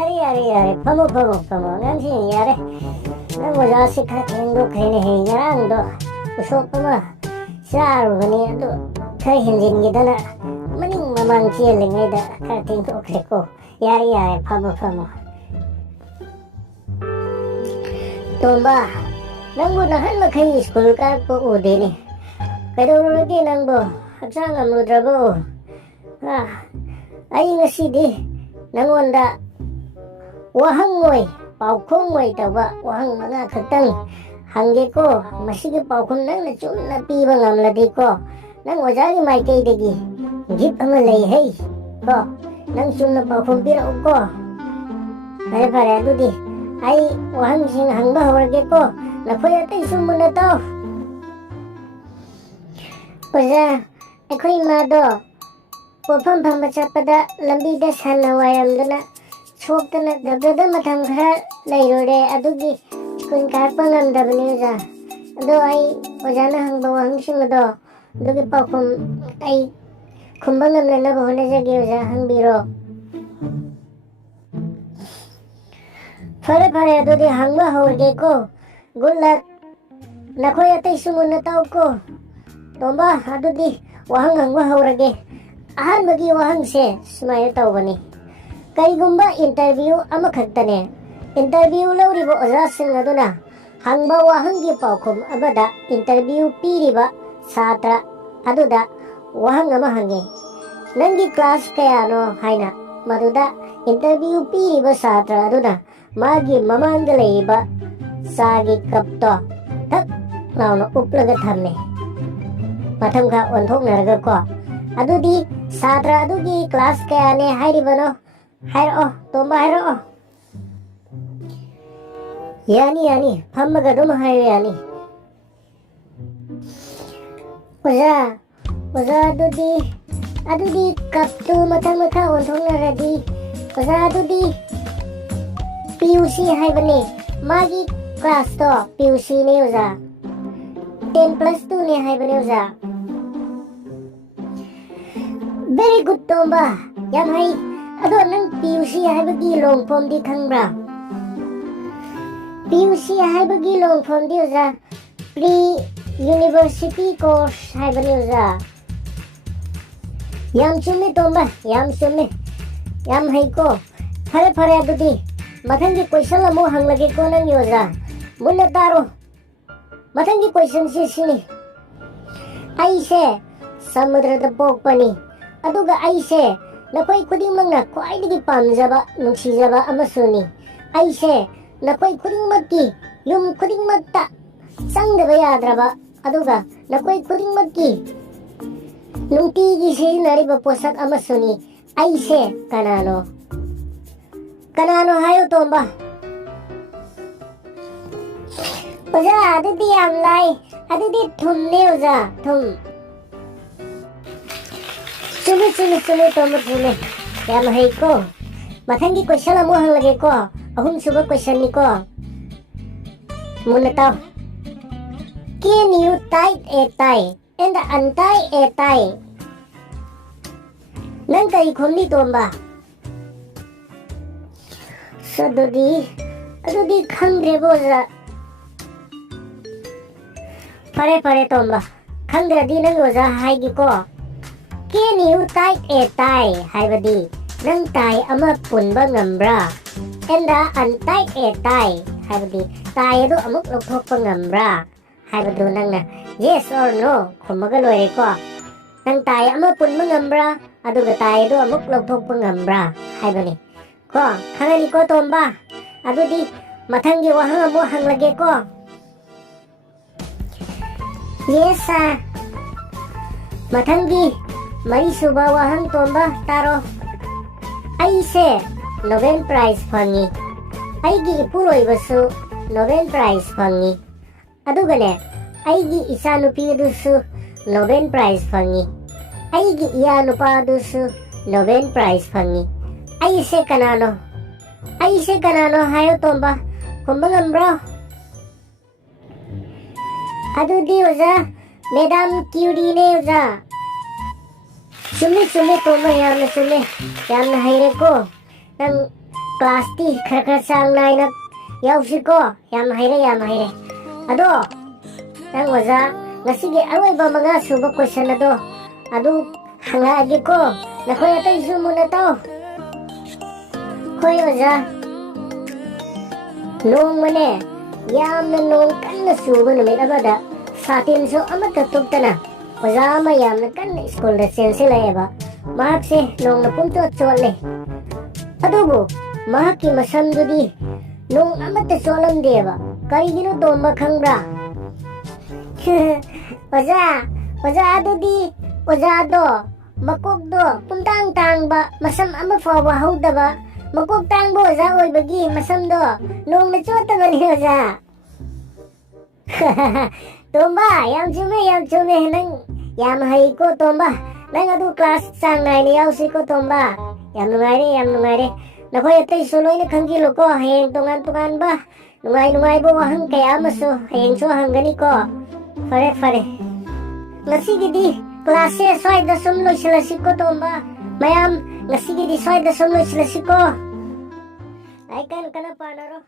yare, pamo, ngansin yare. Nang wala si kakendo kene he ngarang do. Usok pa saru gani ado kay hinjin gida na maning mamang chieling ida kating to kreko. Yare, pamo. Tomba, nang bunahan makay school ka po ude ni. Kaduro lagi nang bo, hagsang amudra bo. Ay nga sidi, nang wanda wahang ngoy, Paokhum ngoy tawa, wahang mga katang hangge ko, masige Paokhum nang nachun na pibang amladi ko, nang wajagi may kay degi, jeep ang alay hey, ko, nang sun na Paokhum pira ko, pare ado di, ay wahang sing hangba warge ko, napuyatay sumuna to. Oza, ako'y mado, wapang pamachapada lambida sana wayam duna, chokdana dabdada matang khara lairode adugi kun karpang amdabani oza. Ado ay ozana hangba wahang sing ado, adugi Paokhum ay kumbang amlana bahona jagi oza hangbiro. Pare ado di hangba haurge ko, good luck, nakoy atay sumuna tao ko. Tomba, ado di wahang hangba haurage. Ahan magi wahang se sumayo tao bani. Kay gumba interview amakagtane. Interview law ribo ozasin nga doon na. Hangba wahang gi Paokhum abada interview piriba satra aduda wahang amahangi. Nangi class kaya no hayna. Maduda interview piriba satra aduda magi mamanggalay ba sagi kapto. Tak nauno uplagat hamne. Matam ka onthok naraga ko. Adudi satra adugi class kaya ne hayri bano. Hayro tomba hayro. Yani pammaga dum hayro yani. Oza adudi kaptu matam ka onthok naradi. Oza adudi PUC haybani magi class to PUC ne oza. 10+2 ne haybani oza. Very good tomba. Yam hay ado nang PUC haybagi long form di khangbra. PUC haybagi long form di oza. Pre-university course haybani oza. Yam chumme tomba, yam chumme. Yam hay ko. Pare ado di. Mathangi question la mo hang lagi ko nang yoza. Muna taro. Mathangi question si sini. Ay se samudra da pokpani. Aduga ay se nakoy kuding mang na kwaidigi pamjaba nuksijaba amasuni. Ay se nakoy kuding magki yung kuding magta sangdaba yadraba. Aduga nakoy kuding magki nung tigi si nariba posak amasuni. Ay se kanano hayo tomba. Oza adudi amlay adudi thumne oza thum. Sume tomba sume. Yam hay ko. Mathangi question la mo hang lagi ko. Ahum suba question ni ko. Muna tao. Can you tie a tie and untie a tie? Nang kay khumni tomba. So adudi khangre boza. Pare tomba. Khangra di nang oza hay gi ko. Can you tie a tie? Haybadi nang tie ama punba ngambra. And untie a tie. Haybadi tie do amuk lokthok pa ngambra. Haybadu nang na yes or no khumaga loire ko. Nang tie ama punba ngambra aduga tie do amuk lokthok pa ngambra. Haybani ko khangani ko tomba. Adudi mathangi wahang amo hang lage ko. Yes mathangi mari suba wahang tomba taro. Ay se Nobel Prize fangi. Ay gi ipuroi basu Nobel Prize fangi. Adugane ay gi isanu pidusu Nobel Prize fangi. Ay gi iyanu padusu Nobel Prize fangi. Ay se kanano hayo tomba. Kumbangam bro. Adudi oza Madam Curie ne oza. Sume tomba yamna hayre ko. Nang Klase khara sang naina yausiko yam haire ado nang oza ngasige aroiba mga suba question ado hangaagi ko nakoy atay sumuna tao koy oza nung mane yam na nung kan na suba numit abada satin so amat katugta na oza mayam na kan school na sila eba mahakse nung napunto at sole adobo mahaki masandudi nung amat na solam deba kari ginutomba kangbra oza adudi oza do makok do puntang ba masam ama fawa hauda ba makok tang bo oza oy bagi masam do nung na chota gani oza tomba yam chume nang yam hai ko tomba nang adu class sang nai ni yaw si ko tomba yam nungare nakoy atay suloy na kanggilo ko hayang tungan ba nungay bo wahang kaya maso hayang so hanggani ko fare ngasige di klase soy da sumlo sila siko tomba mayam ngasige di soy da sumlo sila siko ay kan kana panaro